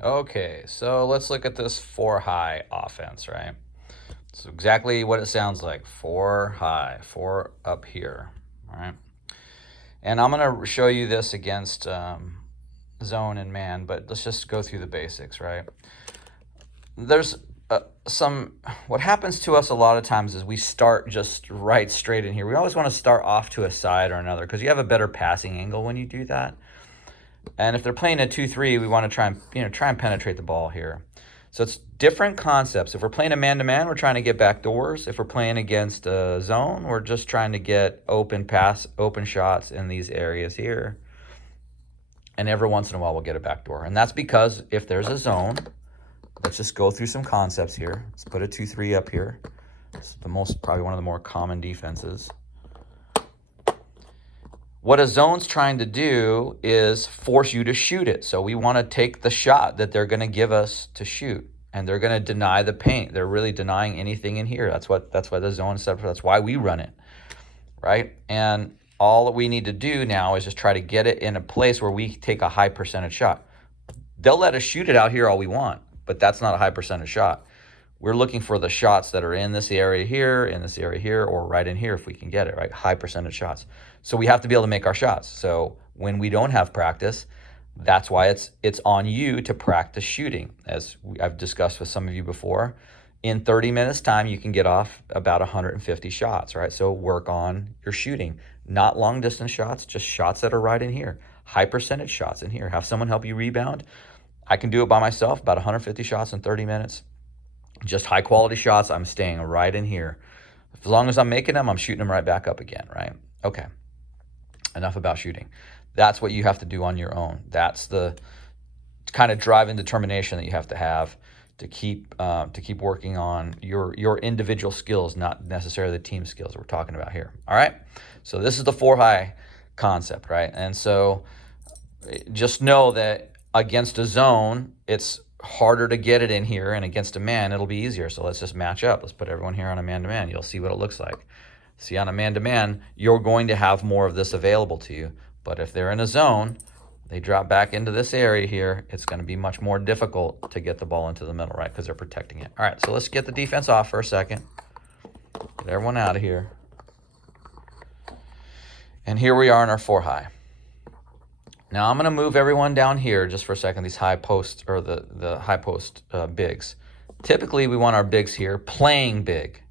Okay, so let's look at this four high offense, right? So exactly what it sounds like. Four high, four up here, all right? And I'm going to show you this against zone and man, but let's just go through the basics, right? There's what happens to us a lot of times is we start just right straight in here. We always want to start off to a side or another because you have a better passing angle when you do that. And if they're playing a 2-3, we want to try and penetrate the ball here. So it's different concepts. If we're playing a man-to-man, we're trying to get back doors. If we're playing against a zone, we're just trying to get open shots in these areas here. And every once in a while, we'll get a back door. And that's because if there's a zone, let's just go through some concepts here. Let's put a 2-3 up here. It's probably one of the more common defenses. What a zone's trying to do is force you to shoot it. So we want to take the shot that they're going to give us to shoot, and they're going to deny the paint. They're really denying anything in here. That's why the zone is set up for. That's why we run it, right? And all that we need to do now is just try to get it in a place where we take a high percentage shot. They'll let us shoot it out here all we want, but that's not a high percentage shot. We're looking for the shots that are in this area here, or right in here if we can get it, right? High percentage shots. So we have to be able to make our shots. So when we don't have practice, that's why it's on you to practice shooting. As I've discussed with some of you before, in 30 minutes time, you can get off about 150 shots, right? So work on your shooting, not long distance shots, just shots that are right in here, high percentage shots in here. Have someone help you rebound. I can do it by myself, about 150 shots in 30 minutes. Just high quality shots. I'm staying right in here. As long as I'm making them, I'm shooting them right back up again, right? Okay. Enough about shooting. That's what you have to do on your own. That's the kind of drive and determination that you have to keep working on your individual skills, not necessarily the team skills we're talking about here. All right. So this is the four high concept, right? And so just know that against a zone, it's harder to get it in here, and against a man, it'll be easier. So let's just match up. Let's put everyone here on a man-to-man. You'll see what it looks like. See, on a man-to-man, you're going to have more of this available to you. But if they're in a zone, they drop back into this area here, it's going to be much more difficult to get the ball into the middle, right? Because they're protecting it. All right, so let's get the defense off for a second. Get everyone out of here. And here we are in our four high. Now I'm going to move everyone down here just for a second, these high posts, or the high post bigs. Typically, we want our bigs here playing big.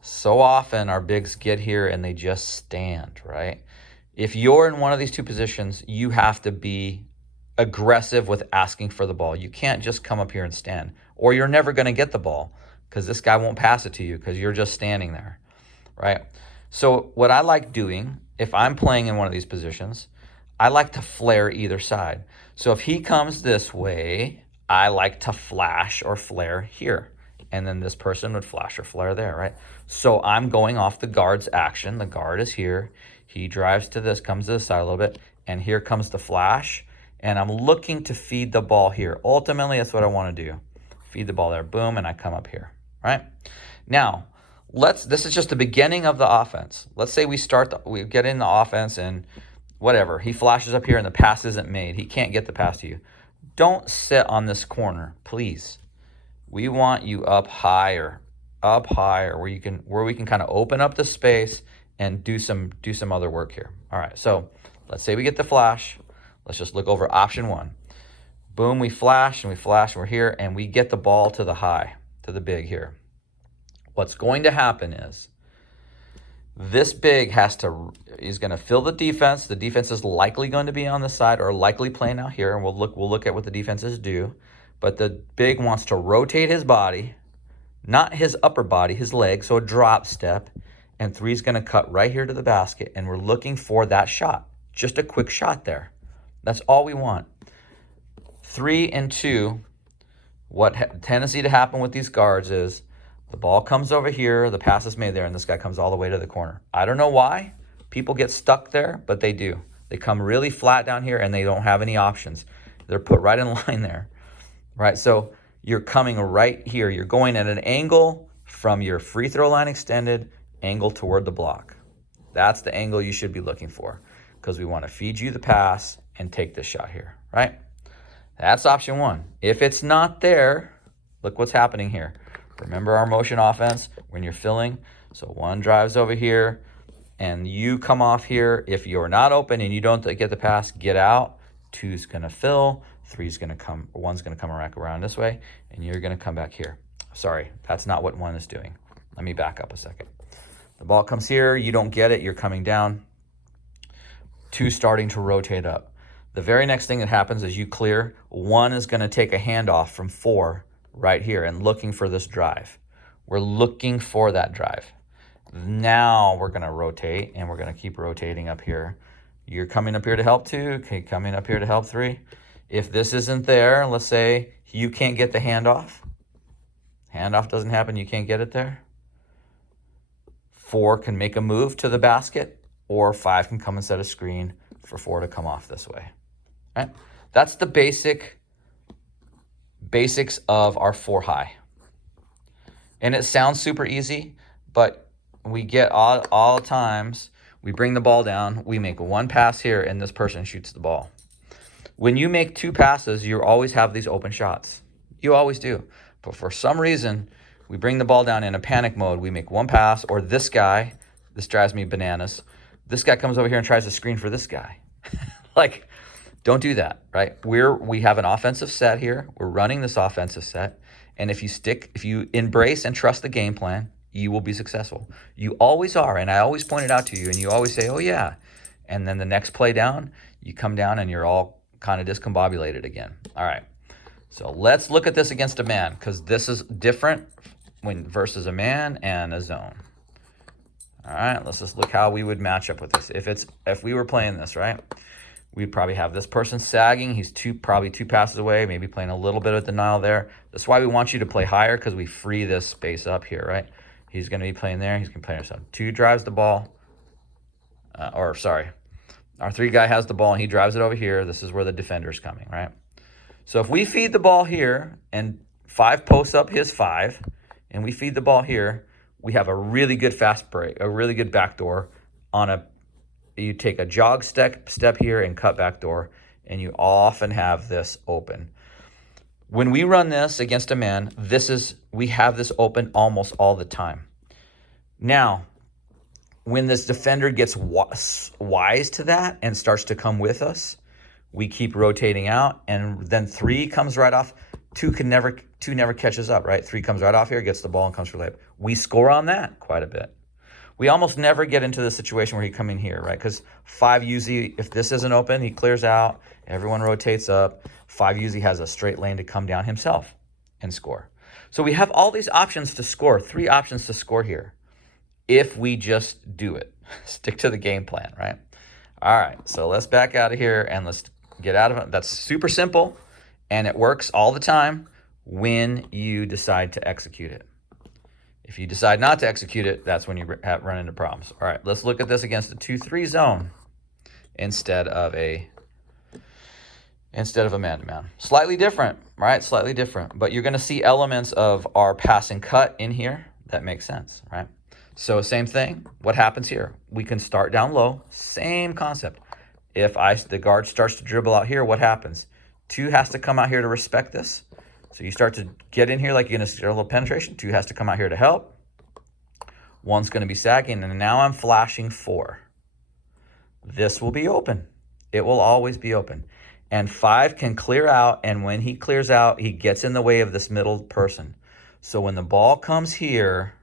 So often our bigs get here and they just stand, right? If you're in one of these two positions, you have to be aggressive with asking for the ball. You can't just come up here and stand, or you're never going to get the ball because this guy won't pass it to you because you're just standing there, right? So what I like doing, if I'm playing in one of these positions, I like to flare either side. So if he comes this way, I like to flash or flare here. And then this person would flash or flare there, right? So I'm going off the guard's action. The guard is here. He drives to this, comes to this side a little bit, and here comes the flash. And I'm looking to feed the ball here. Ultimately, that's what I want to do. Feed the ball there, boom, and I come up here, right? Now, this is just the beginning of the offense. Let's say we get in the offense and whatever, he flashes up here and the pass isn't made. He can't get the pass to you. Don't sit on this corner, please. We want you up higher, where we can kind of open up the space and do some other work here. All right, so let's say we get the flash. Let's just look over option one. Boom, we flash and we're here, and we get the ball to the big here. What's going to happen is this big is going to fill the defense. The defense is likely going to be on the side or likely playing out here, and we'll look at what the defenses do. But the big wants to rotate his body, not his upper body, his leg, so a drop step, and three's going to cut right here to the basket, and we're looking for that shot. Just a quick shot there. That's all we want. 3 and 2, tendency to happen with these guards is the ball comes over here, the pass is made there, and this guy comes all the way to the corner. I don't know why people get stuck there, but they do. They come really flat down here, and they don't have any options. They're put right in line there, right? So you're coming right here. You're going at an angle from your free throw line extended, angle toward the block. That's the angle you should be looking for because we want to feed you the pass and take this shot here, right? That's option one. If it's not there, look what's happening here. Remember our motion offense when you're filling. So one drives over here and you come off here. If you're not open and you don't get the pass, get out. Two's going to fill. Three's going to come, one's going to come around this way, and you're going to come back here. Sorry, that's not what one is doing. Let me back up a second. The ball comes here. You don't get it. You're coming down. Two starting to rotate up. The very next thing that happens is you clear. One is going to take a handoff from four right here and looking for this drive. We're looking for that drive. Now we're going to rotate, and we're going to keep rotating up here. You're coming up here to help two. Okay, coming up here to help three. If this isn't there, let's say you can't get the handoff. Handoff doesn't happen. You can't get it there. Four can make a move to the basket, or five can come and set a screen for four to come off this way. All right? That's the basics of our four high. And it sounds super easy, but we get all times, we bring the ball down, we make one pass here, and this person shoots the ball. When you make two passes, you always have these open shots. You always do. But for some reason, we bring the ball down in a panic mode. We make one pass, or this guy, this drives me bananas. This guy comes over here and tries to screen for this guy. Like, don't do that, right? We have an offensive set here. We're running this offensive set. And if you embrace and trust the game plan, you will be successful. You always are. And I always point it out to you, and you always say, oh yeah. And then the next play down, you come down and you're all kind of discombobulated again. All right. So let's look at this against a man, because this is different versus a man and a zone. All right, let's just look how we would match up with this. If we were playing this, right, we'd probably have this person sagging. He's probably two passes away, maybe playing a little bit of denial there. That's why we want you to play higher, because we free this space up here, right? He's going to be playing there. He's going to play himself. Two drives the ball. Our three guy has the ball and he drives it over here. This is where the defender's coming, right? So if we feed the ball here and five posts up his five, and we feed the ball here, we have a really good fast break, a really good backdoor on you take a jog step here and cut backdoor, and you often have this open. When we run this against a man, we have this open almost all the time. Now, when this defender gets wise to that and starts to come with us, we keep rotating out, and then three comes right off. Two never catches up, right? Three comes right off here, gets the ball, and comes for layup. We score on that quite a bit. We almost never get into the situation where he come in here, right? Because five usually, if this isn't open, he clears out. Everyone rotates up. Five usually has a straight lane to come down himself and score. So we have all these options to score, 3 options to score here, if we just do it. Stick to the game plan, right? All right, so let's back out of here and let's get out of it. That's super simple, and it works all the time when you decide to execute it. If you decide not to execute it, that's when you run into problems. All right, let's look at this against a 2-3 zone instead of a man-to-man. Slightly different, right? Slightly different, but you're going to see elements of our pass and cut in here. That makes sense, right? So same thing. What happens here? We can start down low. Same concept. If the guard starts to dribble out here, what happens? 2 has to come out here to respect this. So you start to get in here like you're going to start a little penetration. 2 has to come out here to help. 1's going to be sagging, and now I'm flashing 4. This will be open. It will always be open. And 5 can clear out, and when he clears out, he gets in the way of this middle person. So when the ball comes here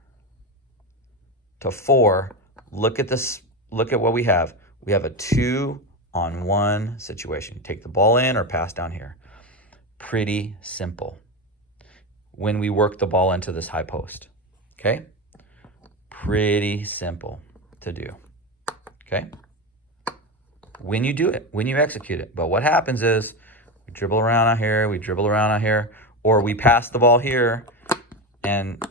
to 4, look at this. Look at what we have. We have a 2-on-1 situation. Take the ball in or pass down here. Pretty simple when we work the ball into this high post. Okay? Pretty simple to do. Okay? When you do it, when you execute it. But what happens is we dribble around out here, we dribble around out here, or we pass the ball here, and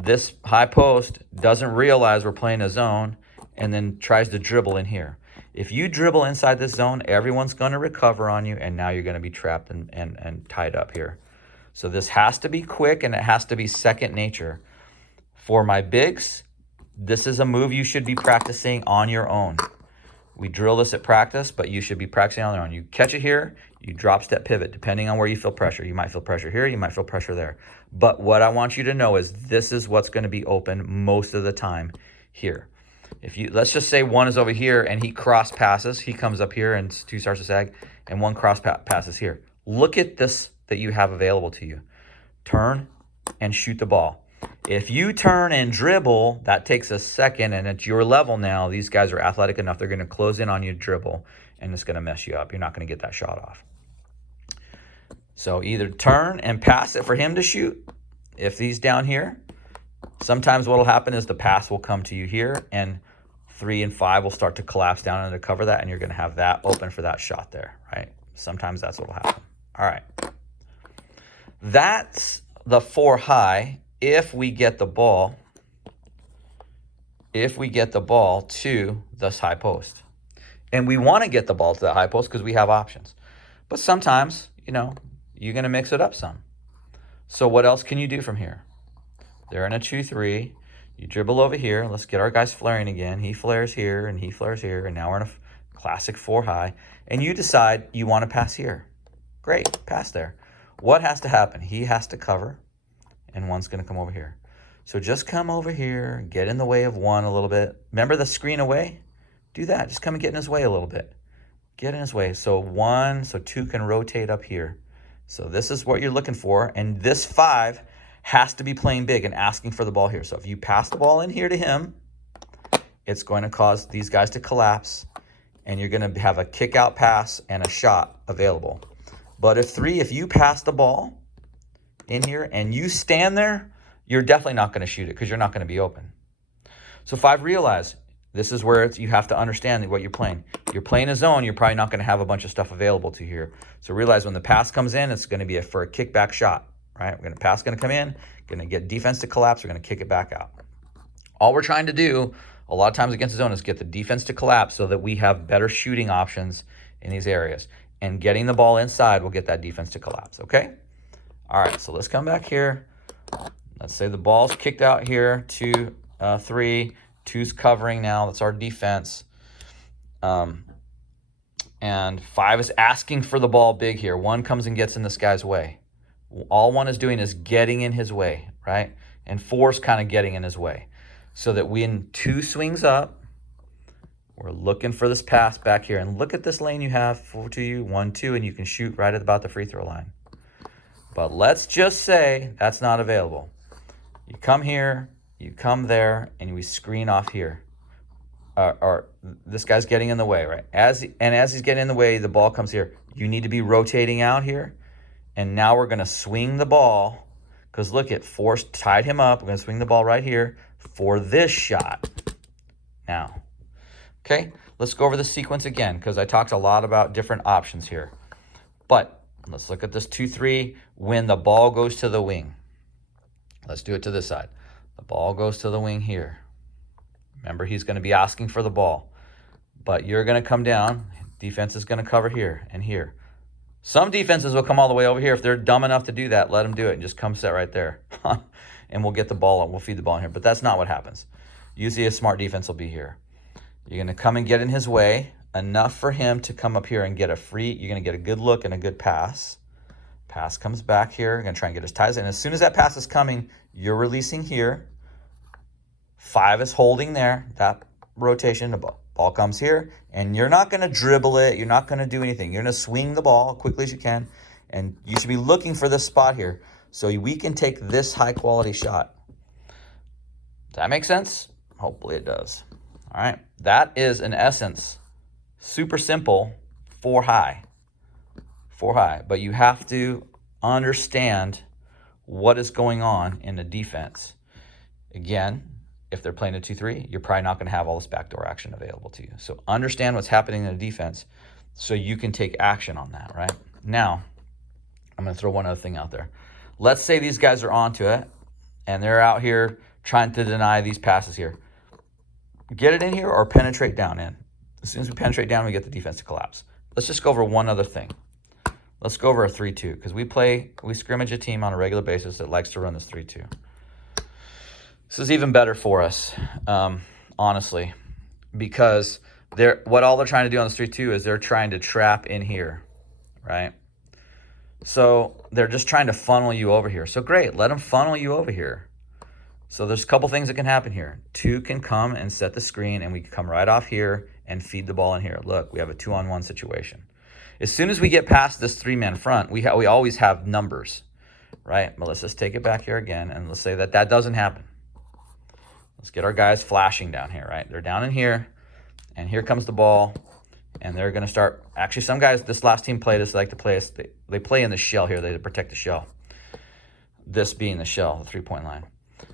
this high post doesn't realize we're playing a zone and then tries to dribble in here. If you dribble inside this zone, everyone's going to recover on you, and now you're going to be trapped and tied up here. So this has to be quick, and it has to be second nature. For my bigs, this is a move you should be practicing on your own. We drill this at practice, but you should be practicing on your own. You catch it here, You drop step pivot depending on where you feel pressure. You might feel pressure here, you might feel pressure there. But what I want you to know is this is what's going to be open most of the time here. If you, let's just say one is over here and he cross passes, he comes up here and 2 starts to sag, and one cross passes here. Look at this that you have available to you. Turn and shoot the ball. If you turn and dribble, that takes a second, and at your level now, these guys are athletic enough, they're going to close in on you, dribble, and it's going to mess you up. You're not going to get that shot off. So either turn and pass it for him to shoot. If he's down here, sometimes what will happen is the pass will come to you here, and 3 and 5 will start to collapse down and to cover that, and you're going to have that open for that shot there, right? Sometimes that's what will happen. All right. That's the 4 high. If we get the ball to this high post. And we want to get the ball to that high post because we have options. But sometimes, you know, you're going to mix it up some. So what else can you do from here? They're in a 2-3. You dribble over here. Let's get our guys flaring again. He flares here and he flares here. And now we're in a classic 4 high. And you decide you want to pass here. Great, pass there. What has to happen? He has to cover. And one's going to come over here. So just come over here, get in the way of one a little bit. Remember the screen away? Do that. Just come and get in his way a little bit. Get in his way. So 2 can rotate up here. So this is what you're looking for. And this 5 has to be playing big and asking for the ball here. So if you pass the ball in here to him, it's going to cause these guys to collapse. And you're going to have a kick out pass and a shot available. But if you pass the ball in here and you stand there, you're definitely not going to shoot it because you're not going to be open. So 5, realize this is where you have to understand what you're playing. You're playing a zone, you're probably not going to have a bunch of stuff available to here. So realize when the pass comes in, it's going to be for a kickback shot, right? Pass going to come in, going to get defense to collapse, we're going to kick it back out. All we're trying to do a lot of times against the zone is get the defense to collapse so that we have better shooting options in these areas. And getting the ball inside will get that defense to collapse, okay? All right, so let's come back here. Let's say the ball's kicked out here, 2, 3, 2's covering now. That's our defense. And 5 is asking for the ball big here. 1 comes and gets in this guy's way. All 1 is doing is getting in his way, right? And 4's kind of getting in his way. So that when 2 swings up, we're looking for this pass back here. And look at this lane you have to you, 1, 2, and you can shoot right at about the free throw line. But let's just say that's not available. You come here, you come there, and we screen off here. Or this guy's getting in the way, right? As he's getting in the way, the ball comes here. You need to be rotating out here. And now we're going to swing the ball. Because look, it forced, tied him up. We're going to swing the ball right here for this shot. Now, okay, let's go over the sequence again. Because I talked a lot about different options here. But let's look at this 2-3 when the ball goes to the wing. Let's do it to this side. The ball goes to the wing here. Remember, he's going to be asking for the ball. But you're going to come down. Defense is going to cover here and here. Some defenses will come all the way over here. If they're dumb enough to do that, let them do it and just come sit right there. And we'll get the ball and we'll feed the ball in here. But that's not what happens. Usually a smart defense will be here. You're going to come and get in his way enough for him to come up here and get a free. You're going to get a good look and a good pass. Pass comes back here. You're going to try and get his ties in. As soon as that pass is coming, you're releasing here. 5 is holding there. That rotation, the ball comes here. And you're not going to dribble it. You're not going to do anything. You're going to swing the ball quickly as you can. And you should be looking for this spot here so we can take this high-quality shot. Does that make sense? Hopefully it does. All right. That is, in essence, super simple 4 high. 4 high. But you have to understand what is going on in the defense. Again, if they're playing a 2-3, you're probably not going to have all this backdoor action available to you. So understand what's happening in the defense so you can take action on that, right? Now, I'm going to throw one other thing out there. Let's say these guys are onto it, and they're out here trying to deny these passes here. Get it in here or penetrate down in. As soon as we penetrate down, we get the defense to collapse. Let's just go over one other thing. Let's go over a 3-2 because we scrimmage a team on a regular basis that likes to run this 3-2. This is even better for us, honestly, because what all they're trying to do on this 3-2 is they're trying to trap in here, right? So they're just trying to funnel you over here. So great, let them funnel you over here. So there's a couple things that can happen here. 2 can come and set the screen, and we can come right off here and feed the ball in here. Look, we have a 2-on-1 situation. As soon as we get past this 3-man front, we always have numbers, right? But let's just take it back here again, and let's say that doesn't happen. Let's get our guys flashing down here, right? They're down in here, and here comes the ball, and they're going to start. Actually, some guys, this last team played us, like to play us. They play in the shell here. They protect the shell. This being the shell, the 3-point line.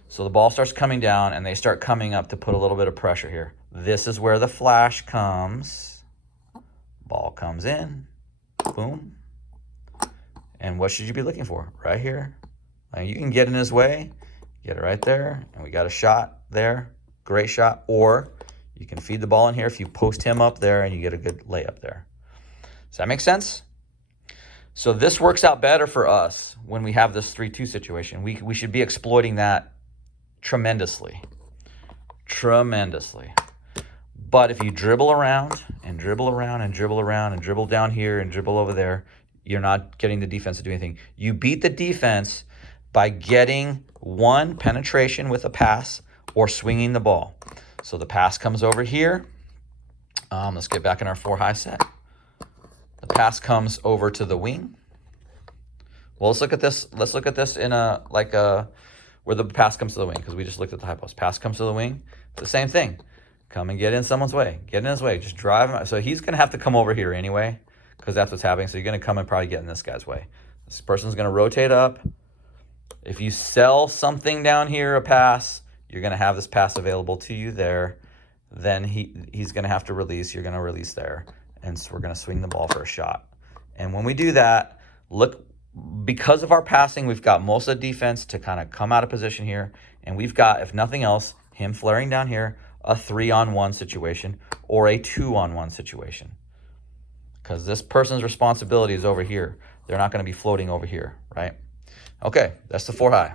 So the ball starts coming down, and they start coming up to put a little bit of pressure here. This is where the flash comes. Ball comes in. Boom. And what should you be looking for? Right here. You can get in his way. Get it right there. And we got a shot there. Great shot. Or you can feed the ball in here if you post him up there and you get a good layup there. Does that make sense? So this works out better for us when we have this 3-2 situation. We should be exploiting that tremendously. Tremendously. But if you dribble around and dribble around and dribble around and dribble down here and dribble over there, you're not getting the defense to do anything. You beat the defense by getting one, penetration with a pass or swinging the ball. So the pass comes over here. Let's get back in our 4-high set. The pass comes over to the wing. Well, let's look at this. Let's look at this in where the pass comes to the wing, because we just looked at the high post. Pass comes to the wing. It's the same thing. Come and get in someone's way. Get in his way. Just drive him. So he's going to have to come over here anyway, because that's what's happening. So you're going to come and probably get in this guy's way. This person's going to rotate up. If you sell something down here, a pass, you're going to have this pass available to you there. Then he's going to have to release. You're going to release there. And so we're going to swing the ball for a shot. And when we do that, look, because of our passing, we've got most of the defense to kind of come out of position here. And we've got, if nothing else, him flaring down here, a 3-on-1 situation or a 2-on-1 situation. Because this person's responsibility is over here. They're not going to be floating over here, right? Okay, that's the 4-high.